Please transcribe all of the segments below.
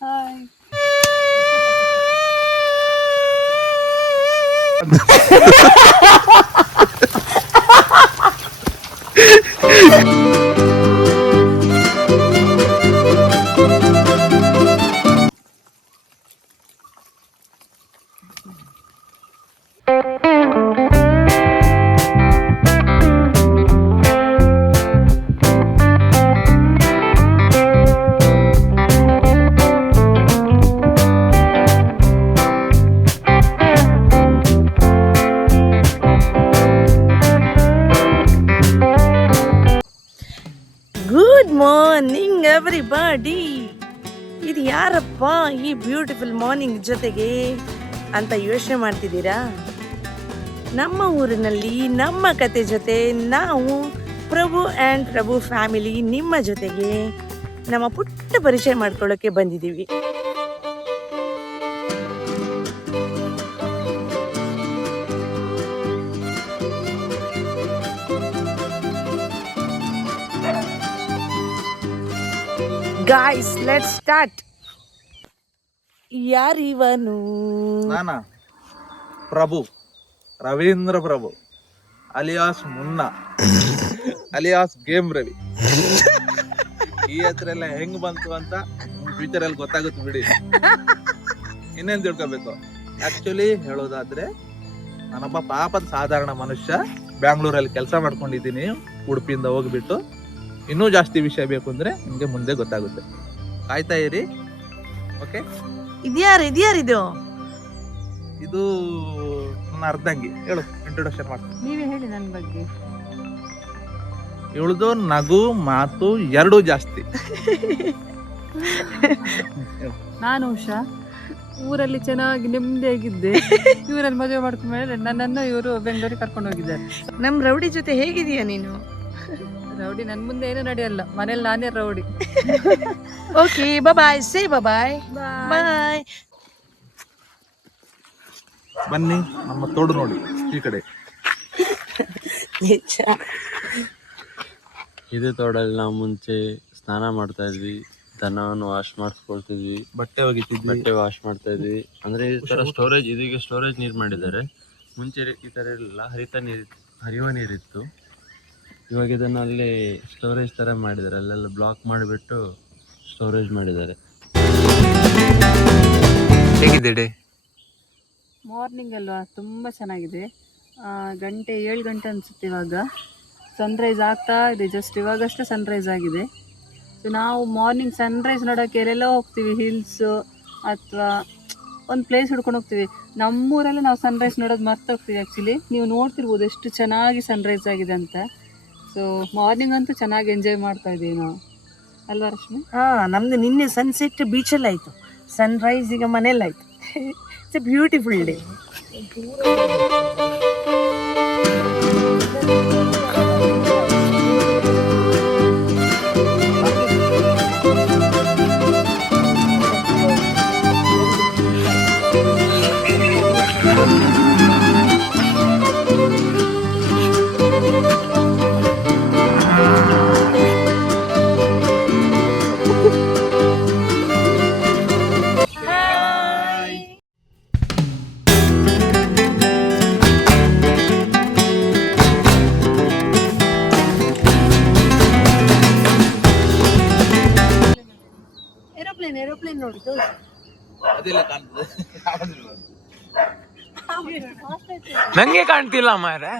Hi. Good morning everybody. ಇದು ಯಾರಪ್ಪ ಈ ಬ್ಯೂಟಿಫುಲ್ ಮಾರ್ನಿಂಗ್ ಜೊತೆಗೆ ಅಂತ ಯೋಚನೆ ಮಾಡ್ತಿದ್ದೀರಾ? ನಮ್ಮ ಊರಿನಲ್ಲಿ ನಮ್ಮ ಕತೆ ಜೊತೆ ನಾವು ಪ್ರಭು ಆ್ಯಂಡ್ ಪ್ರಭು ಫ್ಯಾಮಿಲಿ ನಿಮ್ಮ ಜೊತೆಗೆ ನಮ್ಮ ಪುಟ್ಟ ಪರಿಚಯ ಮಾಡ್ಕೊಳ್ಳೋಕ್ಕೆ ಬಂದಿದ್ದೀವಿ. Guys, let's start. ಯಾರಿವನು? Nana Prabhu, Ravindra Prabhu alias Munna alias game Ravi. ಈ ಹೆಸರು ಎಲ್ಲ ಹೆಂಗ್ ಬಂತು ಅಂತ ಫ್ಯೂಚರ್ ಅಲ್ಲಿ ಗೊತ್ತಾಗುತ್ತೆ ಬಿಡಿ. ಇನ್ನೇನ್ ತಿಳ್ಕೊಬೇಕು. ಆಕ್ಚುಲಿ ಹೇಳೋದಾದ್ರೆ ನಾನೊಬ್ಬ ಪಾಪದ ಸಾಧಾರಣ ಮನುಷ್ಯ. ಬ್ಯಾಂಗ್ಳೂರಲ್ಲಿ ಕೆಲಸ ಮಾಡ್ಕೊಂಡಿದ್ದೀನಿ, ಉಡುಪಿಯಿಂದ ಹೋಗ್ಬಿಟ್ಟು. ಇನ್ನೂ ಜಾಸ್ತಿ ವಿಷಯ ಬೇಕು ಅಂದ್ರೆ ನಿಮ್ಗೆ ಮುಂದೆ ಗೊತ್ತಾಗುತ್ತೆ, ಕಾಯ್ತಾ ಇರಿ. ಓಕೆ, ಇದ್ಯಾರಿದು? ಇದು ನನ್ನ ಅರ್ಧಂಗಿ. ಹೇಳು, ಇಂಟ್ರೊಡಕ್ಷನ್ ಮಾಡ್ತೀನಿ. ನೀವೇ ಹೇಳಿ ನನ್ನ ಬಗ್ಗೆ. ಇವಳದು ನಗು ಮಾತು ಎರಡೂ ಜಾಸ್ತಿ. ನಾನು ಉಷಾ, ಊರಲ್ಲಿ ಚೆನ್ನಾಗಿ ನೆಮ್ಮದಿಯಾಗಿದ್ದೆ. ಇವರಲ್ಲಿ ಮದುವೆ ಮಾಡ್ಕೊಂಡ್ಮೇಲೆ ನನ್ನನ್ನು ಇವರು ಬೆಂಗಳೂರಿಗೆ ಕರ್ಕೊಂಡು ಹೋಗಿದ್ದಾರೆ. ನಮ್ ರೌಡಿ ಜೊತೆ ಹೇಗಿದೀಯ ನೀನು? ರೌಡಿ ನನ್ನ ಮುಂದೆ ಏನು ನಡೆಯಲ್ಲ, ಮನೇಲಿ ನಾನೇ ರೌಡಿ. ಓಕೆ, ಬಾಯ್. ಸೇ ಬಾಯ್. ಬಾಯ್. ಬನ್ನಿ ನಮ್ಮ ತೋಡು ನೋಡಿ ಈ ಕಡೆ. ಇದೇ ತೋಡಲ್ಲಿ ನಾವು ಮುಂಚೆ ಸ್ನಾನ ಮಾಡ್ತಾ ಇದ್ವಿ, ದನವನ್ನು ವಾಶ್ ಮಾಡಿಸ್ಕೊಳ್ತಿದ್ವಿ, ಬಟ್ಟೆ ವಾಶ್ ಮಾಡ್ತಾ ಇದ್ವಿ. ಅಂದ್ರೆ ಈ ತರ ಸ್ಟೋರೇಜ್, ಇದೀಗ ಸ್ಟೋರೇಜ್ ನೀರು ಮಾಡಿದ್ದಾರೆ. ಮುಂಚೆ ಈ ತರ ಇರಲಿಲ್ಲ, ಹರಿಯುವ ನೀರಿತ್ತು. ಇವಾಗ ಇದನ್ನ ಅಲ್ಲಿ ಸ್ಟೋರೇಜ್ ತರ ಮಾಡಿದ್ದಾರೆ, ಅಲ್ಲೆಲ್ಲ ಬ್ಲಾಕ್ ಮಾಡಿಬಿಟ್ಟು ಸ್ಟೋರೇಜ್ ಮಾಡಿದ್ದಾರೆ. ಹೇಗಿದೆ? ಮಾರ್ನಿಂಗ್ ಅಲ್ವಾ, ತುಂಬ ಚೆನ್ನಾಗಿದೆ. 7 ಗಂಟೆ ಅನಿಸುತ್ತೆ ಇವಾಗ. ಸನ್ರೈಸ್ ಆಗ್ತಾ ಇದೆ, ಜಸ್ಟ್ ಇವಾಗಷ್ಟೇ ಸನ್ರೈಸ್ ಆಗಿದೆ. ಸೊ ನಾವು ಮಾರ್ನಿಂಗ್ ಸನ್ರೈಸ್ ನೋಡೋಕ್ಕೆ ಎಲ್ಲೆಲ್ಲ ಹೋಗ್ತೀವಿ, ಹಿಲ್ಸು ಅಥವಾ ಒಂದು ಪ್ಲೇಸ್ ಹಿಡ್ಕೊಂಡು ಹೋಗ್ತೀವಿ. ನಮ್ಮೂರಲ್ಲೇ ನಾವು ಸನ್ರೈಸ್ ನೋಡೋದು ಮರ್ತು ಹೋಗ್ತೀವಿ. ಆ್ಯಕ್ಚುಲಿ ನೀವು ನೋಡ್ತಿರ್ಬೋದು ಎಷ್ಟು ಚೆನ್ನಾಗಿ ಸನ್ರೈಸ್ ಆಗಿದೆ ಅಂತ. ಸೊ ಮಾರ್ನಿಂಗ್ ಅಂತೂ ಚೆನ್ನಾಗಿ ಎಂಜಾಯ್ ಮಾಡ್ತಾ ಇದ್ದೀವಿ ನಾವು, ಅಲ್ವಾ ರಶ್ಮಿ? ನಮ್ದು ನಿನ್ನೆ ಸನ್ಸೆಟ್ ಬೀಚಲ್ಲಿ ಆಯ್ತು, ಸನ್ರೈಸ್ ಈಗ ಮನೇಲಿ ಆಯ್ತು. It's A beautiful day. Aeroplane ನೋಡಿದ್ದು ಅದೆಲ್ಲ ಕಾಣ್ತದೆ. ನಂಗೆ ಕಾಣ್ತಿಲ್ಲ ಮಾರೆ.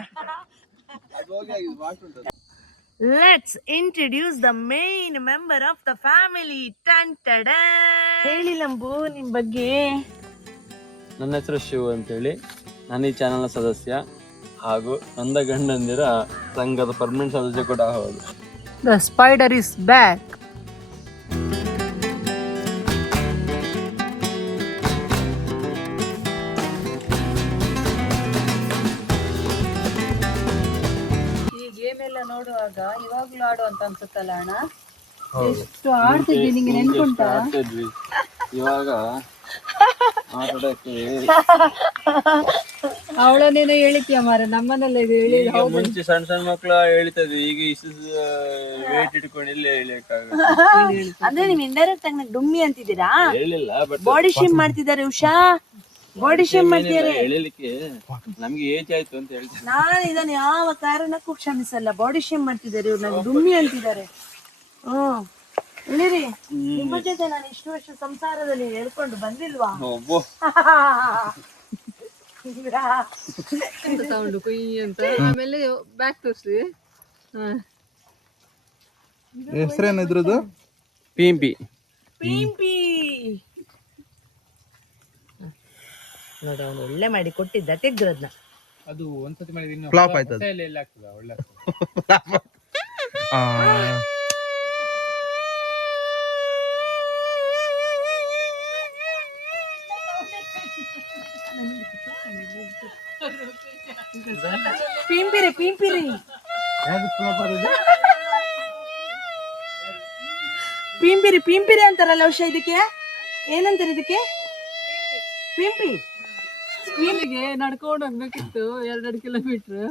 Let's introduce the main member of the family. ಹೇಳಿ ಲಂಬು, ನಿಮ್ ಬಗ್ಗೆ. ನನ್ನ ಹೆಸರು ಶಿವ್ ಅಂತೇಳಿ, ನಾನು ಈ ಚಾನಲ್ನ ಸದಸ್ಯ ಹಾಗೂ ನಂದ ಗಂಡಂದಿರ ಸಂಘದ ಪರ್ಮನೆಂಟ್ ಸದಸ್ಯ ಕೂಡ ಹೌದು. The spider is back. ನೋಡುವಾಗ ಇವಾಗ್ಲೂ ಆಡು ಅಂತ ಅನ್ಸುತ್ತಲ್ಲ ಅಣ್ಣ? ಎಷ್ಟು ಆಡ್ತಿದ್ವಿ, ನಿಂಗೆ ನೆನ್ಪುಂಟಾ? ಇವಾಗ ಆಟಾಡಕ್ಕೆ ಅವಳನ್ನೇನೋ ಹೇಳಿದ್ಯಾ ಮಾರ, ನಮ್ಮನೆಲ್ಲ ಇದು ಹೇಳಿ ಈಗ ಮುಂಚೆ ಸಣ್ಣ ಸಣ್ಣ ಮಕ್ಳು ಹೇಳ್ತದೆ, ಈಗ ಇಷ್ಟು ವೇಟ್ ಇಟ್ಕೊಂಡು ಇಲ್ಲೇ ಹೇಳಿಕ್ಕಾಗುತ್ತೆ. ಅಂದ್ರೆ ನೀವು ಇಂಡೈರೆಕ್ಟ್ ಆಗಿ ನಂಗೆ ಡುಮ್ಮಿ ಅಂತಿದ್ದೀರಾ? ಹೇಳಿಲ್ಲ, ಬಟ್ ಬಾಡಿ ಶೇಮ್ ಮಾಡ್ತಿದ್ದಾರೆ ಉಷಾ, ಬಾಡಿ ಶೇಮ್ ಮಾಡ್ತಿದ್ದಾರೆ. ಹೇಳಿಲಿಕ್ಕೆ ನಮ್ಗೆ ಏಜ್ ಆಯ್ತು ಅಂತ ಹೇಳ್ತಾರೆ. ನಾನು ಇದನ್ನ ಯಾವ ಕಾರಣಕ್ಕೂ ಕ್ಷಮಿಸಲ್ಲ. ಬಾಡಿ ಶೇಮ್ ಮಾಡ್ತಿದ್ದಾರೆ ಇವ್ರು, ನಂಗೆ ಡುಮ್ಮಿ ಅಂತಿದ್ದಾರೆ. ಇಳಿರಿ, ನಿಮ್ಮ ಜೊತೆ ನಾನು ಇಷ್ಟು ವರ್ಷ ಸಂಸಾರದಲ್ಲಿ ಹೇಳ್ಕೊಂಡು ಬಂದಿಲ್ವಾ? ಒಬ್ಬ ಸೌಂಡ್ ಕುಯ್ ಅಂತ. ಆಮೇಲೆ ಬ್ಯಾಕ್ ತೋರಿಸಿ. ಹೆಸರೇನು ಇದ್ರದ್ದು? ಪಿಂಪಿ. ಪಿಂಪಿ ನೋಡ, ಅವನು ಒಳ್ಳೆ ಮಾಡಿ ಕೊಟ್ಟಿದ್ದ, ತೆಗ್ದ್ರದ್ನ. ಅದು ಒಂದ್ಸತಿ ಮಾಡಿದ್ರೆ ಫ್ಲಾಪ್ ಆಯ್ತದ. ಎಲ್ಲ ಆಗ್ತದ ಒಳ್ಳೆ ಪಿಂಪಿರಿ ಪಿಂಪಿರಿ ಪಿಂಪಿರಿ ಪಿಂಪಿರಿ ಅಂತಾರಲ್ಲ ಉಷಾ, ಇದಕ್ಕೆ ಏನಂತಾರೆ? ಇದಕ್ಕೆ ಪಿಂಪಿ. ಸ್ಕೂಲಿಗೆ ನಡ್ಕೊಂಡು ಹೋಗ್ಬೇಕಿತ್ತು 2 ಕಿಲೋಮೀಟರ್.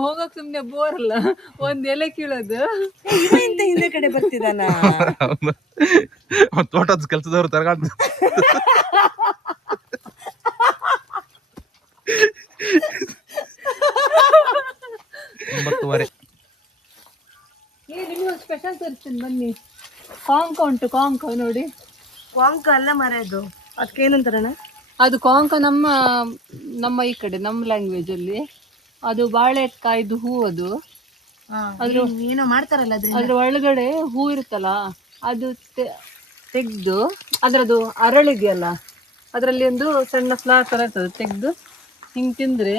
ಹೋಗಕ್ ಸುಮ್ನೆ ಬೋರ್ ಅಲ್ಲ, ಒಂದ್ ಎಲೆ ಕೀಳೋದು. ಇವ ಇಂತ ಹಿಂದೆ ಕಡೆ ಬರ್ತಿದಾನ. ತೋಟದ ಕೆಲಸದವ್ರು ತರಗಾಡ 9:30. ನಿಮ್ಗೊಂದು ಸ್ಪೆಷಲ್ ತೋರಿಸ್ತೀನಿ ಬನ್ನಿ. ಕಾಂಕ ಉಂಟು, ಕಾಂಕ ನೋಡಿ. ವಾಂಕ ಅಲ್ಲ ಮರೆಯೋದು, ಅದಕ್ಕೆ ಏನಂತಾರಣ್ಣ? ಅದು ಕಾಂಕ ನಮ್ಮ ಈ ಕಡೆ ನಮ್ಮ ಲ್ಯಾಂಗ್ವೇಜ್ ಅಲ್ಲಿ ಅದು ಬಾಳೆಕಾಯ್ದು ಹೂ. ಅದು ಅದ್ರ ಏನೋ ಮಾಡ್ತಾರಲ್ಲ ಅದ್ರ ಒಳಗಡೆ ಹೂ ಇರುತ್ತಲ್ಲ, ಅದು ತೆಗ್ದು ಅದ್ರದ್ದು ಅರಳಿದೆಯಲ್ಲ, ಅದರಲ್ಲಿ ಒಂದು ಸಣ್ಣ ಫ್ಲವರ್ ತರ ಇರ್ತದೆ, ತೆಗ್ದು ಹಿಂಗ್ ತಿಂದ್ರೆ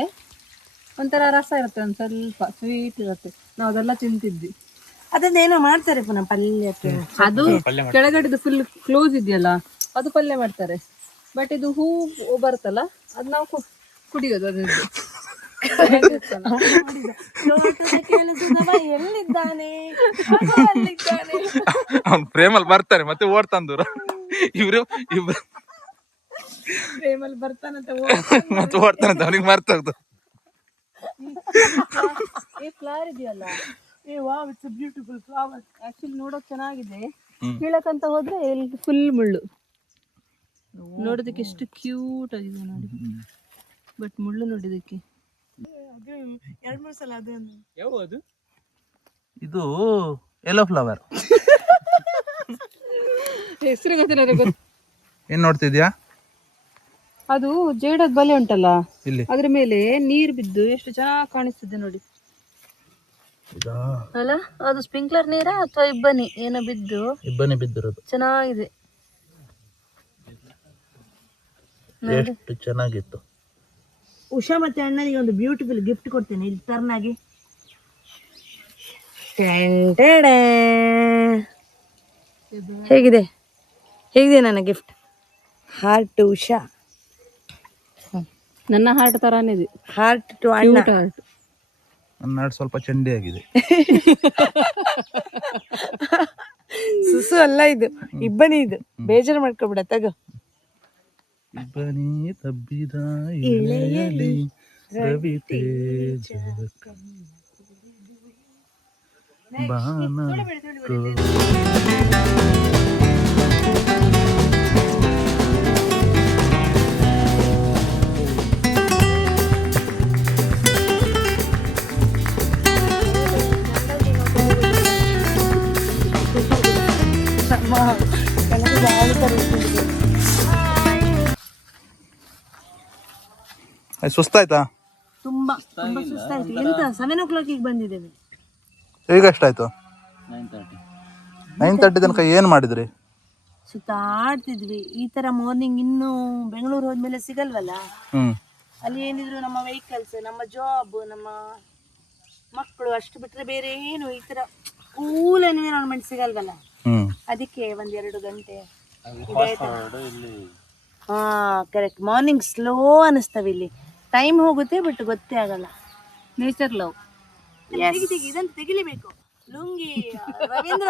ಒಂಥರ ರಸ ಇರುತ್ತೆ, ಒಂದ್ ಸ್ವಲ್ಪ ಸ್ವೀಟ್ ಇರುತ್ತೆ. ನಾವು ಅದೆಲ್ಲ ತಿಂತಿದ್ವಿ. ಅದನ್ನೇನೋ ಮಾಡ್ತಾರೆ ಪುನಃ ಪಲ್ಯಕ್ಕೆ. ಅದು ಕೆಳಗಡೆದು ಫುಲ್ ಕ್ಲೋಸ್ ಇದೆಯಲ್ಲ, ಅದು ಪಲ್ಯ ಮಾಡ್ತಾರೆ. ಬಟ್ ಇದು ಹೂ ಬರುತ್ತಲ್ಲ, ಅದು ನಾವು ಕುಡಿಯೋದು. ಅದ್ರದ್ದು ಎಲ್ಲಿದ್ದಾನೆ? ಅವ್ನು ಪ್ರೇಮಲ್ಲಿ ಬರ್ತಾರೆ ಮತ್ತೆ ಓಡ್ತಂದೂರ ಇವ್ರು ಪ್ರೇಮಲ್ಲಿ ಬರ್ತಾನಂತ ಮತ್ತೆ ಓಡ್ತಾನಂತ ಅವ್ನಿಗೆ ಮರ್ತಾಗ್ದು. ಈ ಫ್ಲವರ್ ಇದೆಯಲ್ಲ, ಇಟ್ಸ್ ಬ್ಯೂಟಿಫುಲ್ ಫ್ಲವರ್. ಆಕ್ಚುಲಿ ನೋಡೋಕ್ ಚೆನ್ನಾಗಿದೆ, ಕೀಳಕ್ಕಂತ ಹೋದ್ರೆ ಇಲ್ಲಿ ಫುಲ್ ಮುಳ್ಳು. ನೋಡೋದಕ್ಕೆ ಎಷ್ಟು ಕ್ಯೂಟ್ ಆಗಿದೆ ನೋಡಿ, ಬಟ್ ಮುಳ್ಳು ನೋಡಿದಕ್ಕೆ. 2-3 ಸಲ ಯಾವುದು ಇದು ಯೆಲ್ಲೋ ಫ್ಲವರ್. ಹೆಸರು ಗೊತ್ತಿಲ್ಲ. ಏನ್ ನೋಡ್ತಿದ್ಯಾ? ಅದು ಜೇಡದ ಬಲೆ ಉಂಟಲ್ಲ, ಇಲ್ಲಿ ಅದ್ರ ಮೇಲೆ ನೀರ್ ಬಿದ್ದು ಎಷ್ಟು ಚೆನ್ನಾಗಿ ಕಾಣಿಸ್ತದೆ ನೋಡಿ ಅಲ್ಲ. ಅದು ಸ್ಪ್ರಿಂಕ್ಲರ್ ನೀರಾ ಅಥವಾ ಇಬ್ಬನಿ ಏನೋ ಬಿದ್ದು ಇಬ್ಬನಿ ಬಿದ್ದಿರೋದು. ಚೆನ್ನಾಗಿದೆ, ಎಷ್ಟು ಚೆನ್ನಾಗಿತ್ತು. ಉಷಾ ಮತ್ತೆ ಅಣ್ಣನಿಗೆ ಒಂದು ಬ್ಯೂಟಿಫುಲ್ ಗಿಫ್ಟ್ ಕೊಡ್ತೇನೆ, ಇಲ್ಲಿ ಟರ್ನ್ ಆಗಿ. ಹೇಗಿದೆ ಹೇಗಿದೆ ನನ್ನ ಗಿಫ್ಟ್? ಹಾರ್ಟ್ ಉಷಾ, ನನ್ನ ಹಾರ್ಟ್ ತರಾನೇ ಇದೆ. ಹಾರ್ಟ್ ಟು ಅಣ್ಣ. ಹಾರ್ಟ್ ನನ್ನ ಸ್ವಲ್ಪ ಚಂಡಿ ಆಗಿದೆ. ಸುಸು ಅಲ್ಲ ಇದು, ಇಬ್ಬನಿ. ಇದು ಬೇಜಾರು ಮಾಡ್ಕೊಬಿಡ, ತಗೋ. ಇಬ್ಬನಿ ತಬ್ಬಿದ ಇಳೆಯಲಿ ರವಿ ತೇಜ ಬಾನ ಸುಸ್ತಾಯ್ತಾ? ತುಂಬಾ ತುಂಬಾ ಸುಸ್ತಾಯ್ತು. ಎಂತ 7 o'clock ಬಂದಿದ್ದೇವೆ. ಈಗ ಎಷ್ಟಾಯ್ತು? 9:30 ತನಕ ಏನ್ ಮಾಡಿದ್ರಿ? ಸುತ್ತಾಡ್ತಿದ್ವಿ. ಈ ತರ ಮಾರ್ನಿಂಗ್ ಇನ್ನು ಬೆಂಗಳೂರು ಹೋದ್ಮೇಲೆ ಸಿಗಲ್ವಲ್ಲ. ಅಲ್ಲಿ ಏನಿದ್ರು ನಮ್ಮ ವೆಹಿಕಲ್ಸ್, ನಮ್ಮ ಜಾಬ್, ನಮ್ಮ ಮಕ್ಕಳು, ಅಷ್ಟು ಬಿಟ್ರೆ ಬೇರೆ ಏನು ಈ ತರ ಕೂಲ್ ಎನ್ವಿರಾನ್ಮೆಂಟ್ ಸಿಗಲ್ವಲ್ಲ. ಅದಕ್ಕೆ 1-2 ಗಂಟೆ. ಹಾ ಕರೆಕ್ಟ್. ಮಾರ್ನಿಂಗ್ ಸ್ಲೋ ಅನಿಸ್ತವೆ, ಇಲ್ಲಿ ಟೈಮ್ ಹೋಗುತ್ತೆ ಬಟ್ ಗೊತ್ತೇ ಆಗಲ್ಲ. Nature love. ಇದನ್ನು ತೆಗಿಲೇಬೇಕು. Lungi Ravindra,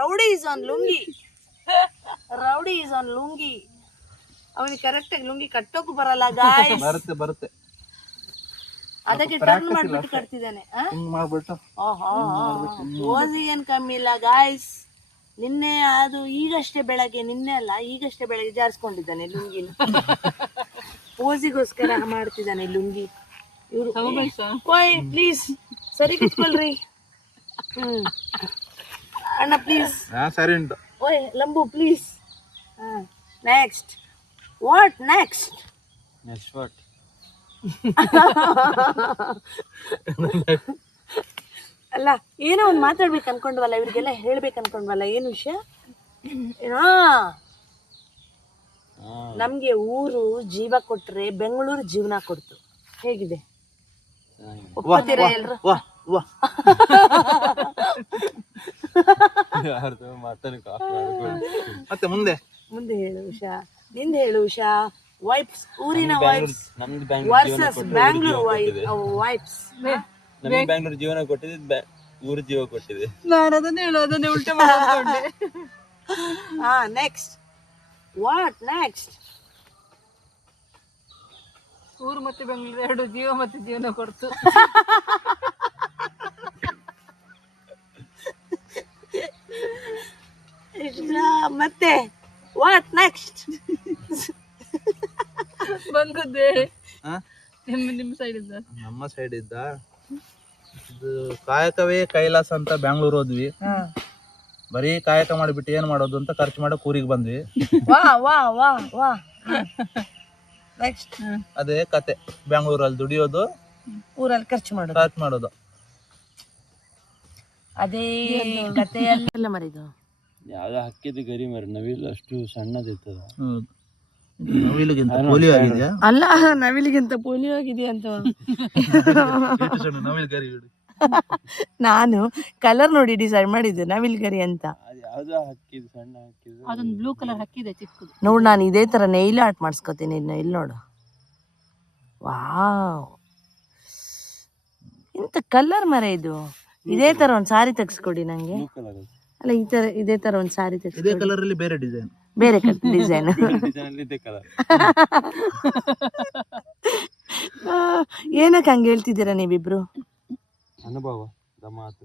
rowdy is on lungi. Rowdy is on lungi. ಅವನಿಗೆ ಕರೆಕ್ಟ್ ಆಗಿ ಲುಂಗಿ ಕಟ್ಟೋಕು ಬರಲ್ಲ ಗಾಯ್ಸ್. ಬರುತ್ತೆ ಅದಕ್ಕೆ ಟರ್ನ್ ಮಾಡ್ಬಿಟ್ಟು ಕಟ್ತಿದ್ದಾನೆ. ಹಿಂಗ್ ಮಾಡ್ಬಿಟ್ಟು ಓಸಿಗೆ ಏನ್ ಕಮ್ಮಿ ಇಲ್ಲ ಗಾಯ್ಸ್. ನಿನ್ನೆ ಅದು ಈಗಷ್ಟೇ ಬೆಳಗ್ಗೆ, ನಿನ್ನೆ ಅಲ್ಲ ಈಗಷ್ಟೇ ಬೆಳಗ್ಗೆ ಜಾರಿಸ್ಕೊಂಡಿದ್ದಾನೆ ಲುಂಗಿನ. ಪೋಸಿಗೋಸ್ಕರ ಮಾಡ್ತಿದ್ದಾನೆ ಲುಂಗಿ. ಇವ್ರು ಓಯ್ ಪ್ಲೀಸ್ ಸರಿ ಕಿತ್ಕೊಳ್ರಿ. ಅಣ್ಣ ಪ್ಲೀಸ್. ಸರಿ ಉಂಟು. ಓಯ್ Lambu please. Next what next? Next what? ಅಲ್ಲ ಏನೋ ಒಂದು ಮಾತಾಡ್ಬೇಕು ಅನ್ಕೊಂಡ್ವಲ್ಲ, ಇವ್ರಿಗೆಲ್ಲ ಹೇಳ್ಬೇಕು ಅನ್ಕೊಂಡ್ವಲ್ಲ, ಏನು ವಿಷಯ? ಏನೋ ನಮ್ಗೆ ಊರು ಜೀವ ಕೊಟ್ರೆ ಬೆಂಗಳೂರು ಜೀವನ ಕೊಡ್ತು. ಹೇಗಿದೆ? ಒಪ್ಕೋತೀರಾ ಎಲ್ರು? ಮತ್ತೆ ಮುಂದೆ ಮುಂದೆ ಹೇಳು ಉಷಾ, ನಿಂದ ಹೇಳು ಉಷಾ. ವೈಪ್ಸ್, ಊರಿನ ವೈಪ್ಸ್ ನಮ್ದು ವರ್ಸಸ್ ಬ್ಯಾಂಗ್ಳೂರ್ ವೈಪ್ಸ್. ನಮಗೆ ಬ್ಯಾಂಗ್ಳೂರ್ ಜೀವನ ಕೊಟ್ಟಿದೆ, ಊರು ಜೀವ ಕೊಟ್ಟಿದೆ. ನಾನು ಅದನ್ನೇ ಹೇಳು, ಅದನ್ನೇ ಉಲ್ಟಾ ಮಾಡ್ಕೊಂಡೆ. Next what next? ಊರು ಮತ್ತೆ ಬೆಂಗಳೂರು ಎರಡು ಜೀವ ಮತ್ತೆ ಜೀವನ ಕೊಡ್ತು. ಮತ್ತೆ ವಾಟ್ ನೆಕ್ಸ್ಟ್? ಬಂದದ್ದೇ ನಿಮ್ಮ ಸೈಡ್ ಇದ್ದ. ನಮ್ಮ ಸೈಡ್ ಇದ್ದ ಇದು ಕಾಯಕವೇ ಕೈಲಾಸ ಅಂತ ಬ್ಯಾಂಗ್ಳೂರ್ ಹೋದ್ವಿ. ಬರೀ ಕಾಯಕ ಮಾಡಿಬಿಟ್ಟು ಏನ್ ಮಾಡೋದು ಅಂತ ಖರ್ಚು ಮಾಡೋ ಊರಿಗೆ ಬಂದ್ವಿ. ವಾ ವಾ ವಾ ವಾ. ನೆಕ್ಸ್ಟ್ ಅದೇ ಕತೆ, ಬ್ಯಾಂಗ್ಳೂರಲ್ಲಿ ದುಡಿಯೋದು, ಊರಲ್ಲಿ ಖರ್ಚು ಮಾಡೋದು. ಅದೇ ಕಥೆಯಲ್ಲ ಮರಿದು. ಯಾವ್ದೋ ಹಕ್ಕಿದ ಗರಿ ಮರಿ, ನವಿಲು ಅಷ್ಟು ಸಣ್ಣದಿರ್ತದ. ನವಿಲಿಗಿಂತ ಪೋಲಿಯೋ ಆಗಿದೆಯಾ? ಅಲ್ಲ, ನವಿಲಿಗಿಂತ ಪೋಲಿಯೋ ಆಗಿದೆಯಾ ಅಂತ. ನವಿಲ್ ಗರಿ ನಾನು ಕಲರ್ ನೋಡಿ ಡಿಸೈಡ್ ಮಾಡಿದ್ದೆ ನವಿಲ್ಗರಿ ಅಂತ. ಯಾವ್ದೋ ಹಕ್ಕಿದ್ ಸಣ್ಣ ಹಕ್ಕಿದ್, ಅದೊಂದು ಬ್ಲೂ ಕಲರ್ ಹಕ್ಕಿದೆ ಚಿಕ್ಕದು. ನೋಡು, ನಾನು ಇದೇ ತರ ನೈಲ್ ಆರ್ಟ್ ಮಾಡಿಸ್ಕೊತೀನಿ. ಇಲ್ಲಿ ನೋಡು, ವಾವ್ ಇಂತ ಕಲರ್ ಮರ ಇದು. ಇದೇ ತರ ಒಂದ್ ಸಾರಿ ತೆಗ್ಸ್ಕೊಡಿ ನಂಗೆ. ಬ್ಲೂ ಕಲರ್ ಅಲ್ಲ, ಈ ತರ ಇದೇ ತರ ಒಂದ್ ಸಾರಿ ಇದೇ ತೆಗ್ಸ್ಕೊಡಿ. ಕಲರ್ ಅಲ್ಲಿ ಬೇರೆ ಡಿಸೈನ್, ಬೇರೆ ಡಿಸೈನ್. ಇದೆ ಕಲರ್. ಏನಕ್ಕೆ ಹಂಗೆ ಹೇಳ್ತಿದ್ದೀರಾ ನೀವಿಬ್ರು? ಅನುಭವ ಮಾತು.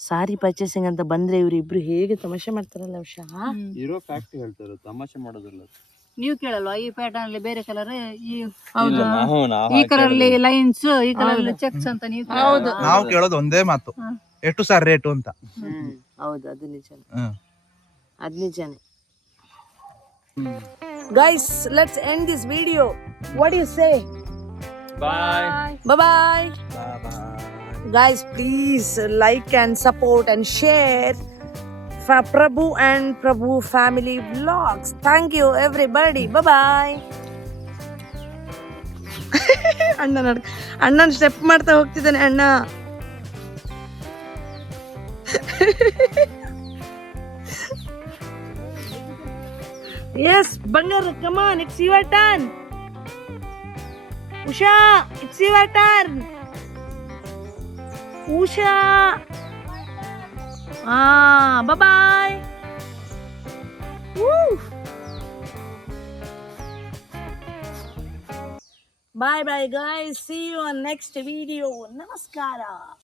ಸಾರಿ ಪರ್ಚೇಸಿಂಗ್ ಅಂತ ಬಂದ್ರೆ ಇವ್ರಿಬ್ರು ಹೇಗೆ ತಮಾಷೆ ಮಾಡ್ತಾರಲ್ಲ ಉಷಾ. ಇರೋ ಫ್ಯಾಕ್ಟ್ ಹೇಳ್ತಾರೆ, ತಮಾಷೆ ಮಾಡೋದಿಲ್ಲ. ನೀವು ಕೇಳಲ್ವಾ ಈ ಪ್ಯಾಟರ್ನ್ ಅಲ್ಲಿ ಬೇರೆ ಕಲರ್, ಈ ನಾವು ಈ ಕಲರ್ ಅಲ್ಲಿ ಲೈನ್ಸ್, ಈ ಕಲರ್ ಅಲ್ಲಿ ಚೆಕ್ಸ್ ಅಂತ ನೀವು ಹೌದು. ನಾವು ಕೇಳೋದು ಒಂದೇ ಮಾತು, ಎಷ್ಟು ಸರ್ ರೇಟು ಅಂತ. ಹೌದು, ಅದು ನಿಜಾನೆ, ಅದು ನಿಜಾನೆ. Guys, let's end this video. What do you say? Bye. Bye-bye. Guys, please like and support and share for Prabhu and Prabhu Family Vlogs. Thank you everybody. Bye-bye. ಅಣ್ಣನ ಸ್ಟೆಪ್ ಮಾಡ್ತಾ ಹೋಗ್ತಿದ್ದಾನೆ ಅಣ್ಣ. Yes, Bangar, come on, it's your turn. Usha, it's your turn. Usha. Bye-bye. Woo. Bye-bye, guys. See you on next video. Namaskara.